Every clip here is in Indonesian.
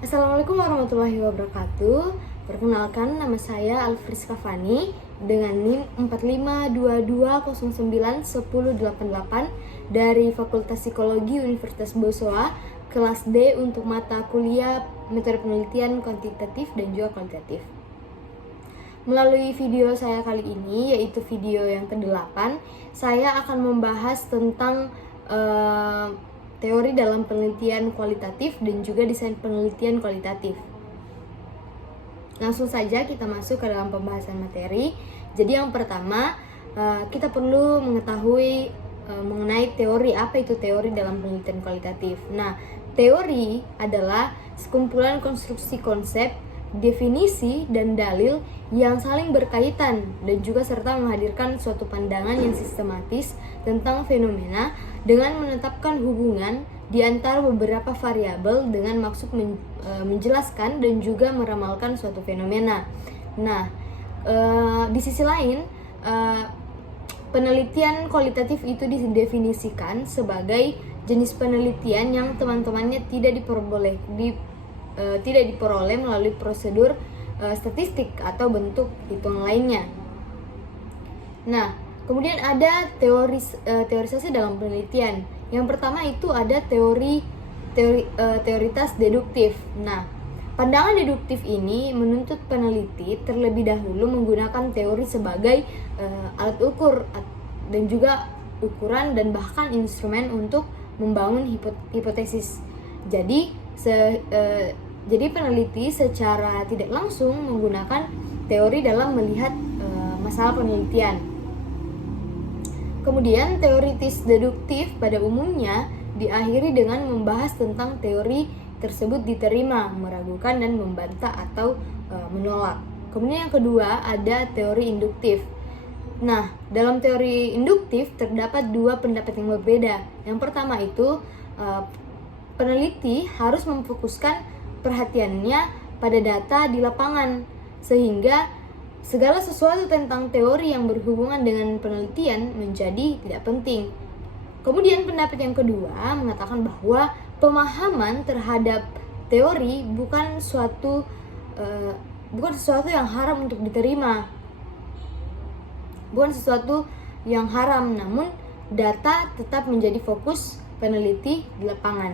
Assalamualaikum warahmatullahi wabarakatuh. Perkenalkan, nama saya Alfriska Fani dengan NIM 4522091088 dari Fakultas Psikologi Universitas Bosowa, kelas D untuk mata kuliah metode penelitian kuantitatif dan juga kualitatif. Melalui video saya kali ini, yaitu video yang ke-8, saya akan membahas tentang teori dalam penelitian kualitatif dan juga desain penelitian kualitatif. Langsung saja kita masuk ke dalam pembahasan materi. Jadi yang pertama, kita perlu mengetahui mengenai teori. Apa itu teori dalam penelitian kualitatif? Nah, teori adalah sekumpulan konstruksi konsep, definisi, dan dalil yang saling berkaitan dan juga serta menghadirkan suatu pandangan yang sistematis tentang fenomena dengan menetapkan hubungan di antara beberapa variabel dengan maksud menjelaskan dan juga meramalkan suatu fenomena. Nah, di sisi lain, penelitian kualitatif itu didefinisikan sebagai jenis penelitian yang teman-temannya tidak diperoleh melalui prosedur statistik atau bentuk hitung lainnya. Nah, kemudian ada teorisasi dalam penelitian. Yang pertama itu ada teoritas deduktif. Nah, pandangan deduktif ini menuntut peneliti terlebih dahulu menggunakan teori sebagai alat ukur dan juga ukuran dan bahkan instrumen untuk membangun hipotesis. Jadi peneliti secara tidak langsung menggunakan teori dalam melihat masalah penelitian. Kemudian teoritis deduktif pada umumnya diakhiri dengan membahas tentang teori tersebut diterima, meragukan dan membantah atau menolak. Kemudian yang kedua ada teori induktif. Nah, dalam teori induktif terdapat dua pendapat yang berbeda. Yang pertama itu peneliti harus memfokuskan perhatiannya pada data di lapangan, sehingga segala sesuatu tentang teori yang berhubungan dengan penelitian menjadi tidak penting. Kemudian pendapat yang kedua mengatakan bahwa pemahaman terhadap teori bukan sesuatu yang haram untuk diterima, bukan sesuatu yang haram, namun data tetap menjadi fokus peneliti di lapangan.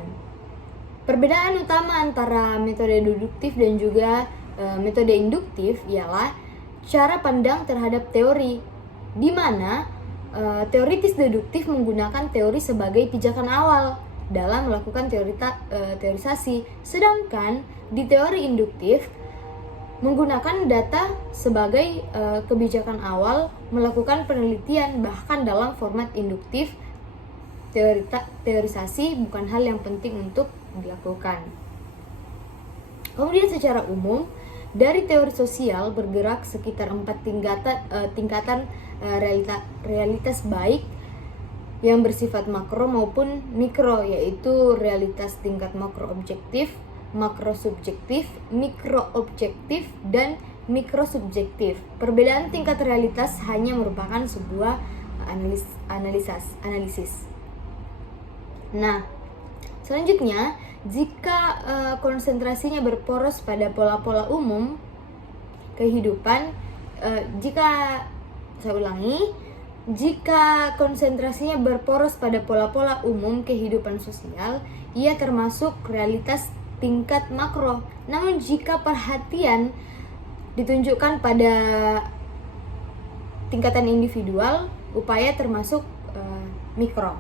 Perbedaan utama antara metode deduktif dan juga metode induktif ialah cara pandang terhadap teori, di mana teoritis deduktif menggunakan teori sebagai pijakan awal dalam melakukan teorisasi, sedangkan di teori induktif menggunakan data sebagai kebijakan awal melakukan penelitian. Bahkan dalam format induktif, teorisasi bukan hal yang penting untuk dilakukan. Kemudian secara umum, dari teori sosial bergerak sekitar 4 tingkatan realitas baik yang bersifat makro maupun mikro, yaitu realitas tingkat makro objektif, makro subjektif, mikro objektif, dan mikro subjektif. Perbedaan tingkat realitas hanya merupakan sebuah analisis. Nah, selanjutnya, jika konsentrasinya berporos pada pola-pola umum kehidupan, jika konsentrasinya berporos pada pola-pola umum kehidupan sosial, ia termasuk realitas tingkat makro. Namun jika perhatian ditunjukkan pada tingkatan individual, upaya termasuk mikro.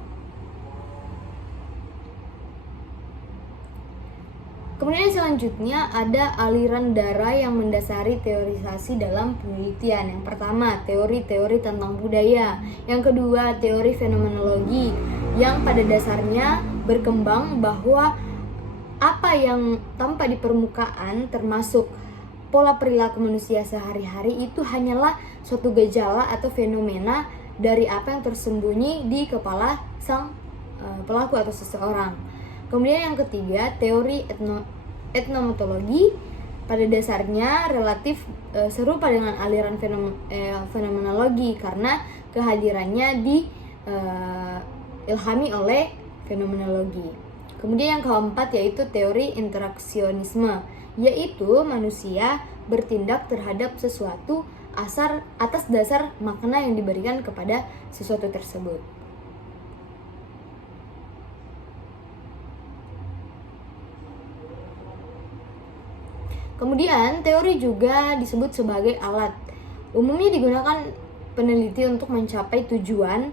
Kemudian selanjutnya ada aliran darah yang mendasari teorisasi dalam penelitian. Yang pertama, teori-teori tentang budaya. Yang kedua, teori fenomenologi yang pada dasarnya berkembang bahwa apa yang tampak di permukaan termasuk pola perilaku manusia sehari-hari itu hanyalah suatu gejala atau fenomena dari apa yang tersembunyi di kepala sang pelaku atau seseorang. Kemudian yang ketiga, teori etnometologi pada dasarnya relatif serupa dengan aliran fenomenologi karena kehadirannya diilhami oleh fenomenologi. Kemudian yang keempat yaitu teori interaksionisme, yaitu manusia bertindak terhadap sesuatu atas dasar makna yang diberikan kepada sesuatu tersebut. Kemudian teori juga disebut sebagai alat. Umumnya digunakan peneliti untuk mencapai tujuan.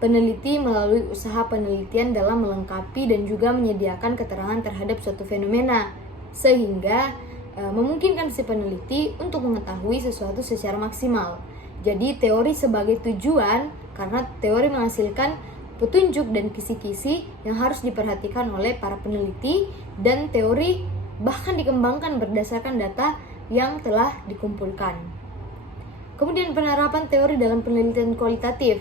Peneliti melalui usaha penelitian dalam melengkapi dan juga menyediakan keterangan terhadap suatu fenomena, sehingga memungkinkan si peneliti untuk mengetahui sesuatu secara maksimal. Jadi teori sebagai tujuan karena teori menghasilkan petunjuk dan kisi-kisi yang harus diperhatikan oleh para peneliti, dan teori bahkan dikembangkan berdasarkan data yang telah dikumpulkan. Kemudian penerapan teori dalam penelitian kualitatif.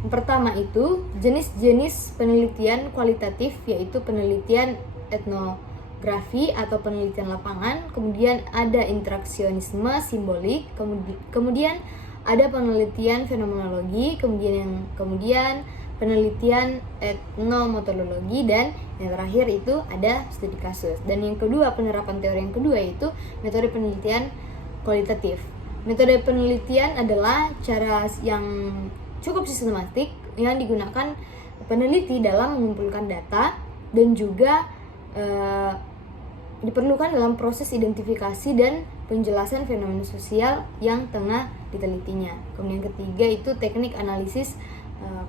Yang pertama itu jenis-jenis penelitian kualitatif, yaitu penelitian etnografi atau penelitian lapangan, kemudian ada interaksionisme simbolik, kemudian ada penelitian fenomenologi, kemudian penelitian etnometodologi, dan yang terakhir itu ada studi kasus. Dan yang kedua, penerapan teori yang kedua yaitu metode penelitian kualitatif. Metode penelitian adalah cara yang cukup sistematik yang digunakan peneliti dalam mengumpulkan data dan juga diperlukan dalam proses identifikasi dan penjelasan fenomena sosial yang tengah ditelitinya. Kemudian ketiga itu teknik analisis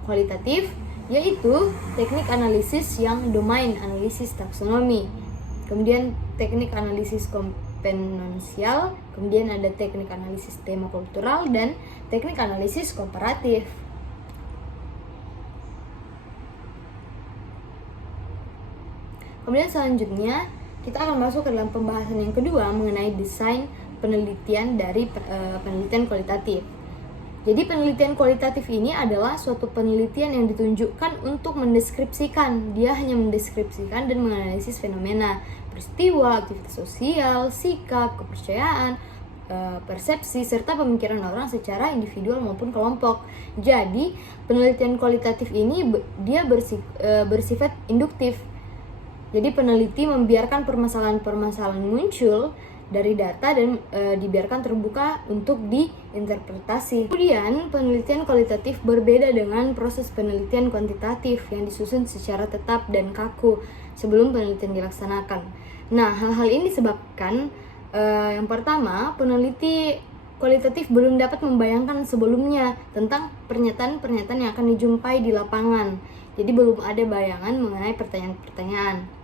kualitatif, yaitu teknik analisis yang domain analisis taksonomi. Kemudian teknik analisis kompetensial, kemudian ada teknik analisis tema kultural, dan teknik analisis komparatif. Kemudian selanjutnya kita akan masuk ke dalam pembahasan yang kedua mengenai desain penelitian dari penelitian kualitatif. Jadi penelitian kualitatif ini adalah suatu penelitian yang ditunjukkan untuk mendeskripsikan. Dia hanya mendeskripsikan dan menganalisis fenomena, peristiwa, aktivitas sosial, sikap, kepercayaan, persepsi, serta pemikiran orang secara individual maupun kelompok. Jadi penelitian kualitatif ini dia bersifat induktif. Jadi peneliti membiarkan permasalahan-permasalahan muncul dari data dan dibiarkan terbuka untuk diinterpretasi. Kemudian penelitian kualitatif berbeda dengan proses penelitian kuantitatif yang disusun secara tetap dan kaku sebelum penelitian dilaksanakan. Nah, hal-hal ini disebabkan yang pertama, peneliti kualitatif belum dapat membayangkan sebelumnya tentang pernyataan-pernyataan yang akan dijumpai di lapangan. Jadi belum ada bayangan mengenai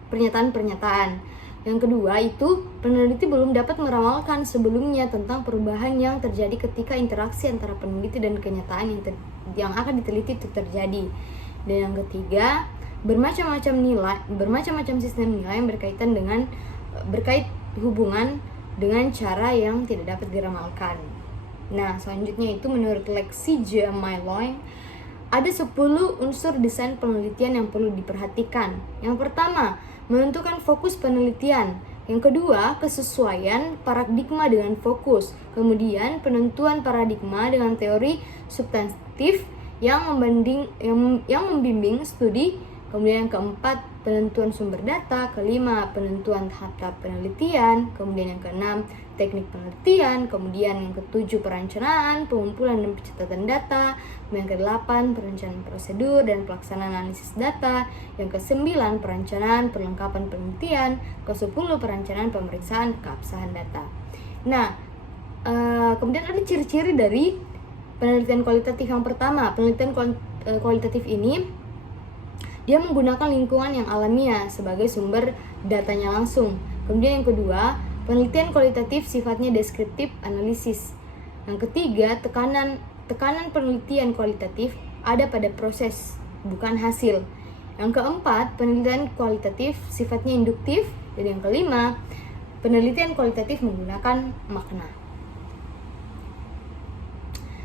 pernyataan-pernyataan. Yang kedua itu peneliti belum dapat meramalkan sebelumnya tentang perubahan yang terjadi ketika interaksi antara peneliti dan kenyataan yang akan diteliti itu terjadi. Dan yang ketiga, bermacam-macam sistem nilai yang berkait hubungan dengan cara yang tidak dapat diramalkan. Nah, selanjutnya itu menurut Lexi J. Myloi ada 10 unsur desain penelitian yang perlu diperhatikan. Yang pertama, menentukan fokus penelitian. Yang kedua, kesesuaian paradigma dengan fokus. Kemudian, penentuan paradigma dengan teori substantif yang membimbing studi. Kemudian yang keempat, penentuan sumber data. Kelima, penentuan tahap-tahap penelitian. Kemudian yang keenam, teknik penelitian. Kemudian yang ketujuh, perencanaan, pengumpulan dan pencatatan data. Kemudian yang kedelapan, perencanaan prosedur dan pelaksanaan analisis data. Yang kesembilan, perencanaan perlengkapan penelitian. Kesepuluh, perencanaan pemeriksaan keabsahan data. Nah, kemudian ada ciri-ciri dari penelitian kualitatif. Yang pertama, penelitian kualitatif ini dia menggunakan lingkungan yang alamiah sebagai sumber datanya langsung. Kemudian yang kedua, penelitian kualitatif sifatnya deskriptif analisis. Yang ketiga, tekanan penelitian kualitatif ada pada proses, bukan hasil. Yang keempat, penelitian kualitatif sifatnya induktif. Dan yang kelima, penelitian kualitatif menggunakan makna.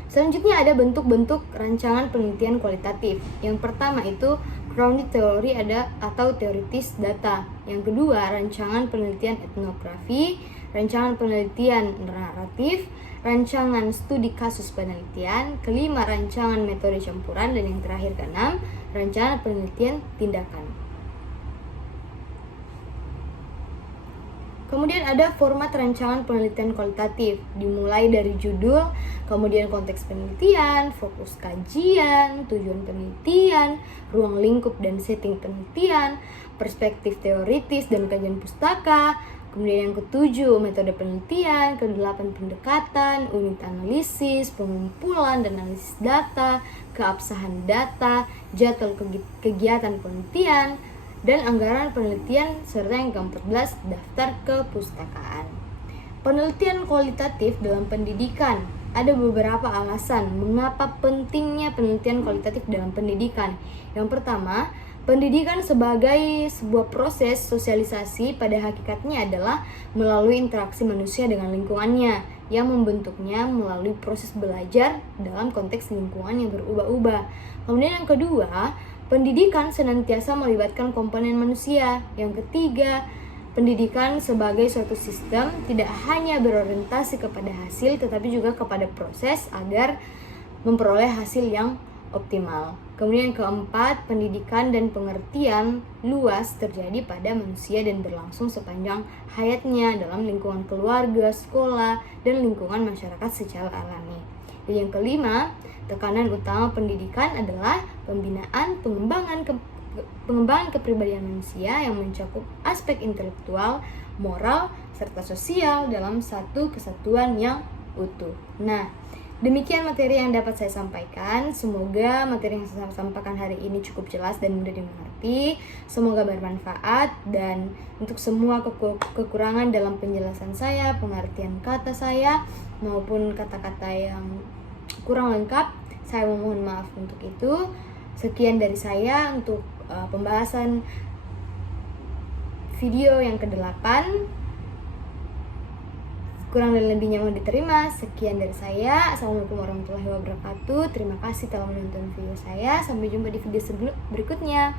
Selanjutnya ada bentuk-bentuk rancangan penelitian kualitatif. Yang pertama itu grounded theory atau teoritis data. Yang kedua, rancangan penelitian etnografi, rancangan penelitian naratif, rancangan studi kasus penelitian, kelima rancangan metode campuran, dan yang terakhir keenam rancangan penelitian tindakan. Kemudian ada format rancangan penelitian kualitatif, dimulai dari judul, kemudian konteks penelitian, fokus kajian, tujuan penelitian, ruang lingkup dan setting penelitian, perspektif teoritis dan kajian pustaka. Kemudian yang ketujuh, metode penelitian, kedelapan pendekatan, unit analisis, pengumpulan dan analisis data, keabsahan data, jadwal kegiatan penelitian, dan anggaran penelitian, serta yang ke-14, daftar kepustakaan. Penelitian kualitatif dalam pendidikan. Ada beberapa alasan mengapa pentingnya penelitian kualitatif dalam pendidikan. Yang pertama, pendidikan sebagai sebuah proses sosialisasi pada hakikatnya adalah melalui interaksi manusia dengan lingkungannya yang membentuknya melalui proses belajar dalam konteks lingkungan yang berubah-ubah. Kemudian yang kedua, pendidikan senantiasa melibatkan komponen manusia. Yang ketiga, pendidikan sebagai suatu sistem tidak hanya berorientasi kepada hasil tetapi juga kepada proses agar memperoleh hasil yang optimal. Kemudian yang keempat, pendidikan dan pengertian luas terjadi pada manusia dan berlangsung sepanjang hayatnya dalam lingkungan keluarga, sekolah, dan lingkungan masyarakat secara alami. Dan yang kelima, tekanan utama pendidikan adalah pembinaan pengembangan kepribadian manusia yang mencakup aspek intelektual, moral, serta sosial dalam satu kesatuan yang utuh. Nah, demikian materi yang dapat saya sampaikan. Semoga materi yang saya sampaikan hari ini cukup jelas dan mudah dimengerti. Semoga bermanfaat, dan untuk semua kekurangan dalam penjelasan saya, pengertian kata saya, maupun kata-kata yang kurang lengkap, saya memohon maaf untuk itu. Sekian dari saya untuk pembahasan video yang ke-8. Kurang dan lebihnya mohon diterima. Sekian dari saya. Assalamualaikum warahmatullahi wabarakatuh. Terima kasih telah menonton video saya. Sampai jumpa di video berikutnya.